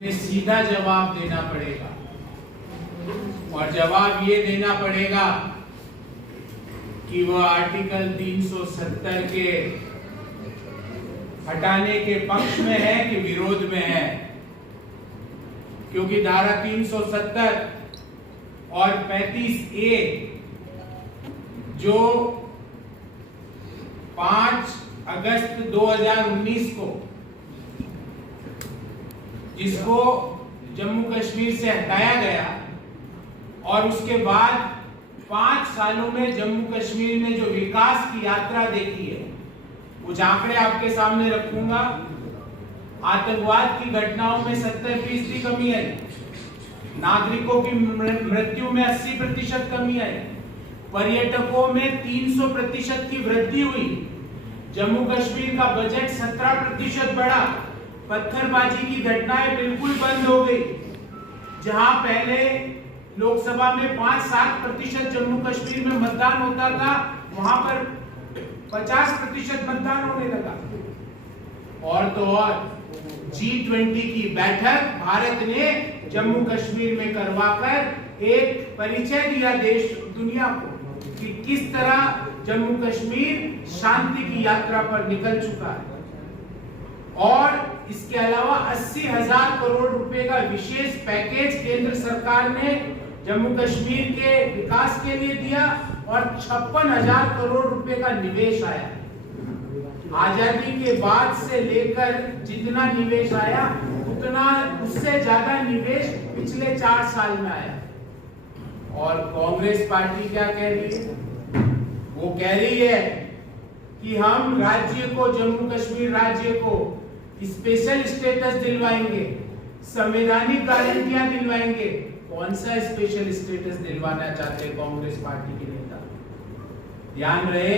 में सीधा जवाब देना पड़ेगा और जवाब ये देना पड़ेगा कि वह आर्टिकल 370 के हटाने के पक्ष में है कि विरोध में है, क्योंकि धारा 370 और 35A जो 5 अगस्त 2019 को जिसको जम्मू कश्मीर से हटाया गया और उसके बाद 5 सालों में जम्मू कश्मीर ने जो विकास की यात्रा देखी है, कुछ आंकड़े आपके सामने रखूंगा। आतंकवाद की घटनाओं में 70% कमी आई, नागरिकों की मृत्यु में 80% कमी आई, पर्यटकों में 300% की वृद्धि हुई, जम्मू कश्मीर का बजट 17% बढ़ा, पत्थरबाजी की घटनाएं बिल्कुल बंद हो गई। जहां पहले लोकसभा में 5-7% जम्मू कश्मीर में मतदान होता था, वहां पर 50% मतदान होने लगा। और तो और G20 की बैठक भारत ने जम्मू कश्मीर में करवाकर एक परिचय दिया देश दुनिया को कि किस तरह जम्मू कश्मीर शांति की यात्रा पर निकल चुका है। और इसके अलावा 80,000 करोड़ रुपए का विशेष पैकेज केंद्र सरकार ने जम्मू कश्मीर के विकास के लिए दिया और 56,000 करोड़ रुपए का निवेश आया। आजादी के बाद से लेकर जितना निवेश आया उतना उससे ज्यादा निवेश पिछले 4 साल में आया। और कांग्रेस पार्टी क्या कह रही है? वो कह रही है कि हम राज्य को, जम्मू कश्मीर राज्य को स्पेशल स्टेटस दिलवाएंगे, संवैधानिक गारंटियां दिलवाएंगे। कौन सा स्पेशल स्टेटस दिलवाना चाहते हैं कांग्रेस पार्टी के नेता? ध्यान रहे,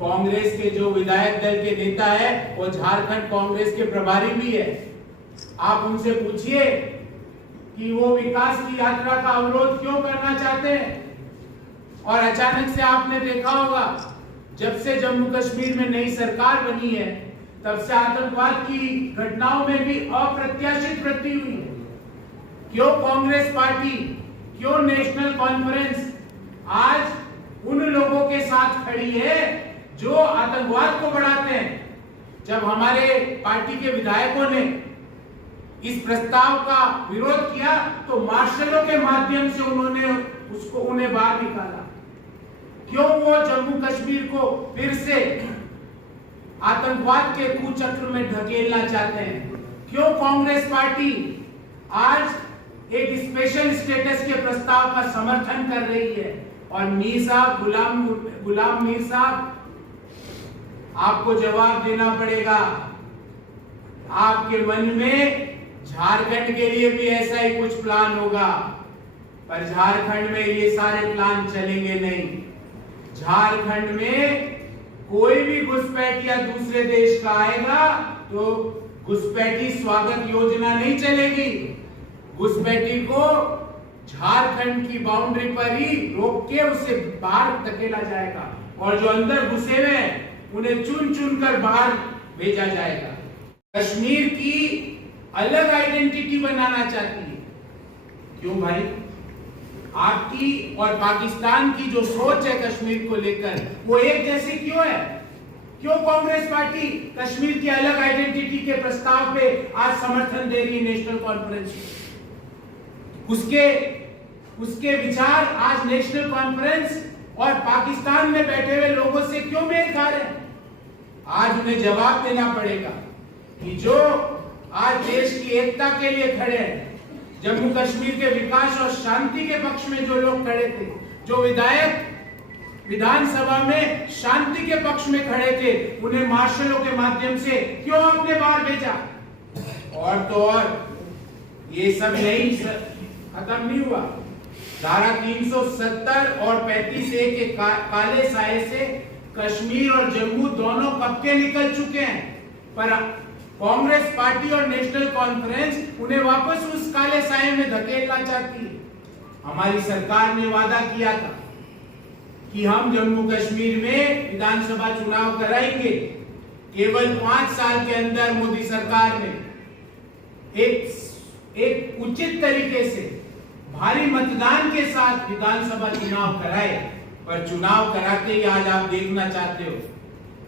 कांग्रेस के जो विधायक दल के नेता है वो झारखंड कांग्रेस के प्रभारी भी है। आप उनसे पूछिए कि वो विकास की यात्रा का अवरोध क्यों करना चाहते हैं। और अचानक से आपने देखा होगा, जब से जम्मू कश्मीर में नई सरकार बनी है तब से आतंकवाद की घटनाओं में भी अप्रत्याशित वृद्धि हुई है। क्यों कांग्रेस पार्टी, क्यों नेशनल कॉन्फ्रेंस आज उन लोगों के साथ खड़ी है जो आतंकवाद को बढ़ाते हैं? जब हमारे पार्टी के विधायकों ने इस प्रस्ताव का विरोध किया तो मार्शलों के माध्यम से उन्हें बाहर निकाला। क्यों वो जम्मू कश्मीर को फिर से आतंकवाद के कुचक्र में ढकेलना चाहते हैं? क्यों कांग्रेस पार्टी आज एक स्पेशल स्टेटस के प्रस्ताव का समर्थन कर रही है? और मीर साहब, गुलाम मीर साहब, आपको जवाब देना पड़ेगा। आपके मन में झारखंड के लिए भी ऐसा ही कुछ प्लान होगा, पर झारखंड में ये सारे प्लान चलेंगे नहीं। झारखंड में कोई भी घुसपैठिया दूसरे देश का आएगा तो घुसपैठी स्वागत योजना नहीं चलेगी। घुसपैठी को झारखंड की बाउंड्री पर ही रोक के उसे बाहर धकेला जाएगा और जो अंदर घुसे हुए हैं उन्हें चुन चुन कर बाहर भेजा जाएगा। कश्मीर की अलग आइडेंटिटी बनाना चाहती है। क्यों भाई? आपकी और पाकिस्तान की जो सोच है कश्मीर को लेकर वो एक जैसी क्यों है? क्यों कांग्रेस पार्टी कश्मीर की अलग आइडेंटिटी के प्रस्ताव पे आज समर्थन दे रही है नेशनल कॉन्फ्रेंस? उसके विचार आज नेशनल कॉन्फ्रेंस और पाकिस्तान में बैठे हुए लोगों से क्यों मेल खा रहे हैं? आज उन्हें जवाब देना पड़ेगा कि जो आज देश की एकता के लिए खड़े हैं, जम्मू कश्मीर के विकास और शांति के पक्ष में जो लोग खड़े थे, जो विधायक विधानसभा में शांति के पक्ष में खड़े थे, उन्हें मार्शलों के माध्यम से क्यों आपने बाहर भेजा? और तो और ये सब नहीं खत्म नहीं हुआ। धारा 370 और 35A के काले साए से कश्मीर और जम्मू दोनों कब के निकल चुके हैं, पर कांग्रेस पार्टी और नेशनल कॉन्फ्रेंस उन्हें वापस उस काले साए में धकेलना चाहती है। हमारी सरकार ने वादा किया था कि हम जम्मू कश्मीर में विधानसभा चुनाव कराएंगे। केवल 5 साल के अंदर मोदी सरकार ने एक एक उचित तरीके से भारी मतदान के साथ विधानसभा चुनाव कराए, पर चुनाव कराते ही आज आप देखना चाहते हो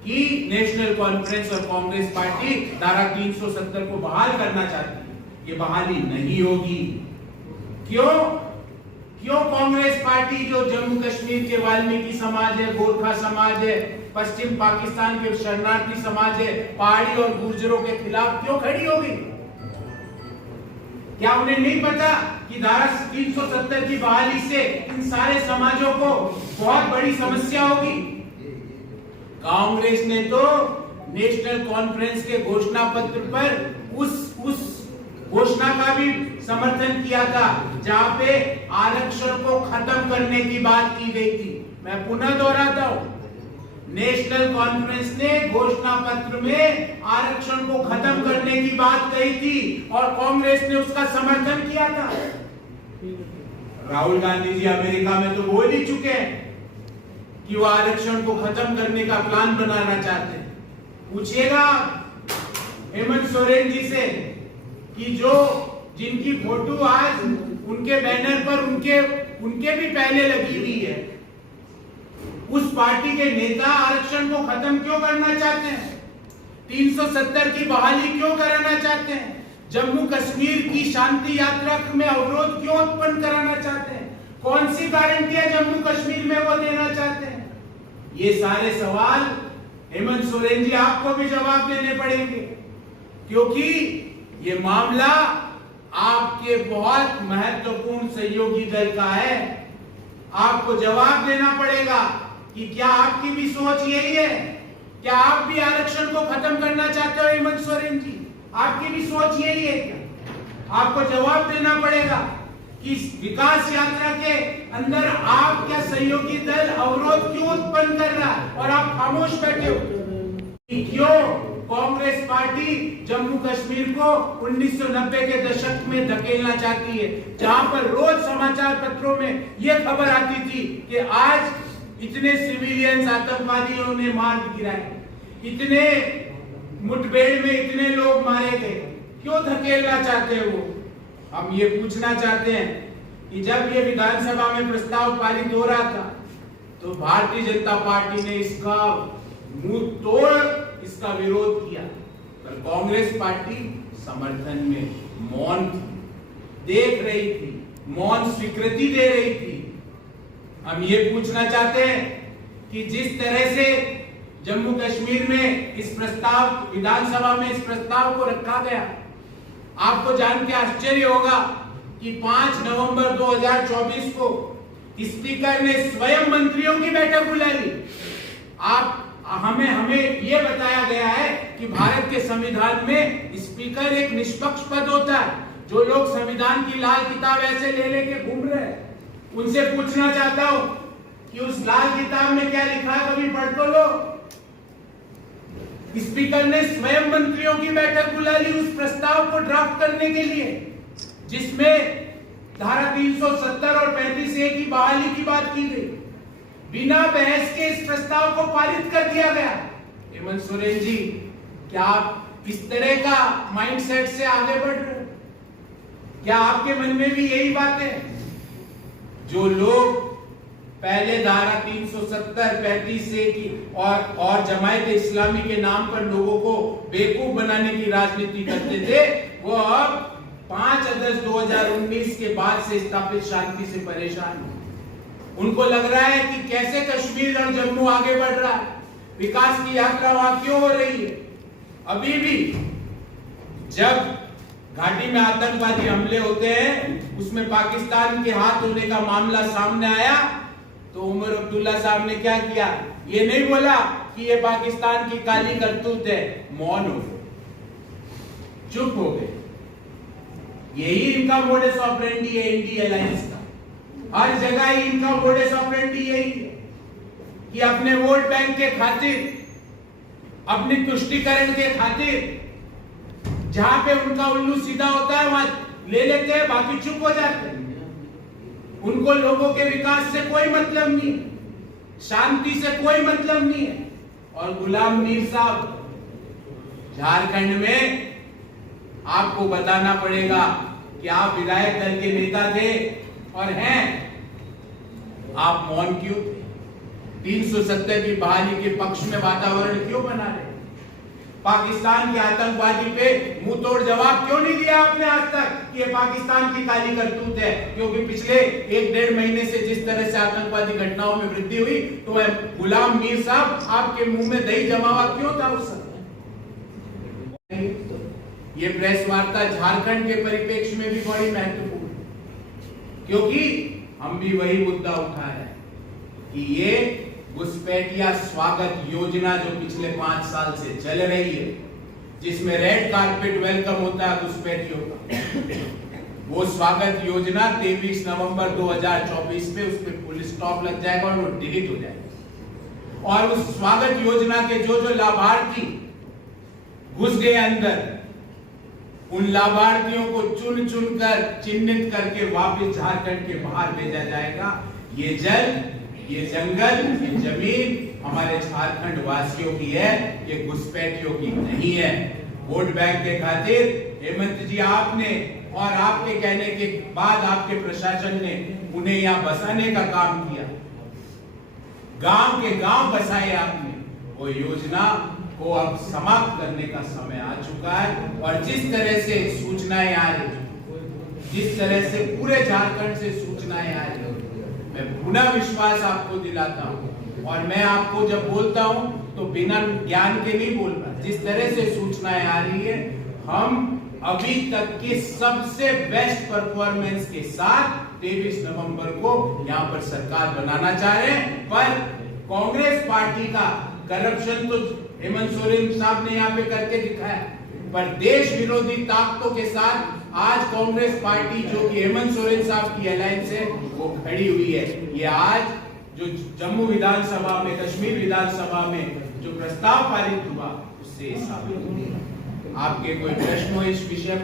कि नेशनल कॉन्फ्रेंस और कांग्रेस पार्टी धारा 370 को बहाल करना चाहती है। ये बहाली नहीं होगी। क्यों? कांग्रेस पार्टी जो जम्मू कश्मीर के वाल्मीकि समाज है, गोरखा समाज है, पश्चिम पाकिस्तान के शरणार्थी समाज है, पहाड़ी और गुर्जरों के खिलाफ क्यों खड़ी होगी? क्या उन्हें नहीं पता कि धारा 370 की बहाली से इन सारे समाजों को बहुत बड़ी समस्या होगी? कांग्रेस ने तो नेशनल कॉन्फ्रेंस के घोषणा पत्र पर उस घोषणा का भी समर्थन किया था जहां पे आरक्षण को खत्म करने की बात की गई थी। मैं पुनः दोहराता हूं, नेशनल कॉन्फ्रेंस ने घोषणा पत्र में आरक्षण को खत्म करने की बात कही थी और कांग्रेस ने उसका समर्थन किया था। राहुल गांधी जी अमेरिका में तो बोल ही चुके हैं कि वो आरक्षण को खत्म करने का प्लान बनाना चाहते हैं। पूछिएगा हेमंत सोरेन जी से कि जिनकी फोटो आज उनके बैनर पर उनके भी पहले लगी हुई है, उस पार्टी के नेता आरक्षण को खत्म क्यों करना चाहते हैं? 370 की बहाली क्यों कराना चाहते हैं? जम्मू कश्मीर की शांति यात्रा में अवरोध क्यों उत्पन्न कराना चाहते हैं? कौन सी गारंटियां जम्मू कश्मीर में वो देना चाहते हैं? ये सारे सवाल हेमंत सोरेन जी आपको भी जवाब देने पड़ेंगे, क्योंकि ये मामला आपके बहुत महत्वपूर्ण सहयोगी दल का है। आपको जवाब देना पड़ेगा कि क्या आपकी भी सोच यही है? क्या आप भी आरक्षण को खत्म करना चाहते हो हेमंत सोरेन जी? आपकी भी सोच यही है क्या? आपको जवाब देना पड़ेगा कि विकास यात्रा के अंदर आप क्या सहयोगी दल अवरोध क्यों उत्पन्न कर रहा है और आप खामोश बैठे हो? क्यों कांग्रेस पार्टी जम्मू कश्मीर को 1990 के दशक में धकेलना चाहती है, जहां पर रोज समाचार पत्रों में यह खबर आती थी कि आज इतने सिविलियंस आतंकवादियों ने मार गिराए, इतने मुठभेड़ में इतने लोग मारे गए। क्यों धकेलना चाहते हैं वो? हम ये पूछना चाहते हैं कि जब ये विधानसभा में प्रस्ताव पारित हो रहा था तो भारतीय जनता पार्टी ने इसका मुंह तोड़ इसका विरोध किया, पर कांग्रेस पार्टी समर्थन में मौन थी, देख रही थी, मौन स्वीकृति दे रही थी। हम ये पूछना चाहते हैं कि जिस तरह से जम्मू कश्मीर में इस प्रस्ताव विधानसभा में इस प्रस्ताव को रखा गया, आपको जान के आश्चर्य होगा कि 5 नवंबर 2024 को स्पीकर ने स्वयं मंत्रियों की बैठक बुला ली। हमें यह बताया गया है कि भारत के संविधान में स्पीकर एक निष्पक्ष पद होता है। जो लोग संविधान की लाल किताब ऐसे ले लेके घूम रहे हैं, उनसे पूछना चाहता हूं कि उस लाल किताब में क्या लिखा है, कभी पढ़ तो लो। स्पीकर ने स्वयं मंत्रियों की बैठक बुला ली उस प्रस्ताव को ड्राफ्ट करने के लिए, जिसमें धारा 370 और 35A की बहाली की बात की गई। बिना बहस के इस प्रस्ताव को पारित कर दिया गया। हेमंत सोरेन जी, क्या आप इस तरह का माइंडसेट से आगे बढ़ रहे हो? क्या आपके मन में भी यही बात है? जो लोग पहले धारा 370, 35A की और जमायत इस्लामी के नाम पर लोगों को बेवकूफ बनाने की राजनीति करते थे, वो अब 5 अगस्त 2019 के बाद से स्थापित शांति से परेशान हैं। उनको लग रहा है कि कैसे कश्मीर और जम्मू आगे बढ़ रहा है, विकास की यात्रा वहां क्यों हो रही है। अभी भी जब घाटी में आतंकवादी हमले होते हैं, उसमें पाकिस्तान के हाथ होने का मामला सामने आया तो उमर अब्दुल्ला साहब ने क्या किया? ये नहीं बोला कि ये पाकिस्तान की काली करतूत है, मौन हो गए, चुप हो गए। यही इनका मोडस ऑपरेंडी है इंडिया अलायंस का। हर जगह ही इनका मोडस ऑपरेंडी यही है कि अपने वोट बैंक के खातिर, अपनी तुष्टीकरण के खातिर, जहां पे उनका उल्लू सीधा होता है वहां ले लेते हैं, बाकी चुप हो जाते हैं। उनको लोगों के विकास से कोई मतलब नहीं है, शांति से कोई मतलब नहीं है। और गुलाम मीर साहब, झारखंड में आपको बताना पड़ेगा कि आप विधायक दल के नेता थे और हैं, आप मौन क्यों थे? 370 की बहाली के पक्ष में वातावरण क्यों बना रहे? पाकिस्तान के आतंकवादी पे मुंह तोड़ जवाब क्यों नहीं दिया आपने आज तक कि ये पाकिस्तान की काली करतूत है? क्योंकि पिछले 1-1.5 महीने से जिस तरह से आतंकवादी घटनाओं में वृद्धि हुई, तो गुलाम मीर साहब आपके मुंह में दही जमा हुआ क्यों था उस समय? ये प्रेस वार्ता झारखंड के परिप्रेक्ष्य में भी बड़ी महत्वपूर्ण है, क्योंकि हम भी वही मुद्दा उठा रहे हैं कि ये घुसपैठिया स्वागत योजना जो पिछले 5 साल से चल रही है, जिसमें रेड कारपेट वेलकम होता है घुसपैठियों का, वो स्वागत योजना 23 नवंबर 2024 पे उस पर फुल स्टॉप लग जाएगा और वो डिलीट हो जाएगा। और उस स्वागत योजना के जो जो लाभार्थी घुस गए अंदर, उन लाभार्थियों को चुन चुन कर चिन्हित करके वापस झारखंड के बाहर भेजा जाएगा। ये जल, ये जंगल, ये जमीन हमारे झारखंड वासियों की है, ये घुसपैठियों की नहीं है। वोट बैंक के खातिर हेमंत जी आपने और आपके कहने के बाद आपके प्रशासन ने उन्हें यहां बसाने का काम किया, गांव के गांव बसाए आपने। वो योजना को अब समाप्त करने का समय आ चुका है। और जिस तरह से सूचनाएं आ रही, जिस तरह से पूरे झारखंड से सूचनाएं आ रही, मैं पुनः विश्वास आपको दिलाता हूं, और मैं आपको जब बोलता हूं तो बिना ज्ञान के नहीं बोल रहा। जिस तरह से सूचनाएं आ रही है, हम अभी तक के सबसे बेस्ट परफॉर्मेंस के साथ 23 नवंबर को यहां पर सरकार बनाना चाह रहे हैं। पर कांग्रेस पार्टी का करप्शन तो हेमंत सोरेन साहब ने यहाँ पे करके दिखाया, पर देश विरोधी ताकतों के साथ आज कांग्रेस पार्टी जो कि हेमंत सोरेन साहब की अलायंस है, वो खड़ी हुई है। ये आज जो जम्मू विधानसभा में, कश्मीर विधानसभा में जो प्रस्ताव पारित हुआ, उससे साबित हुआ। आपके कोई प्रश्न हो इस विषय पर?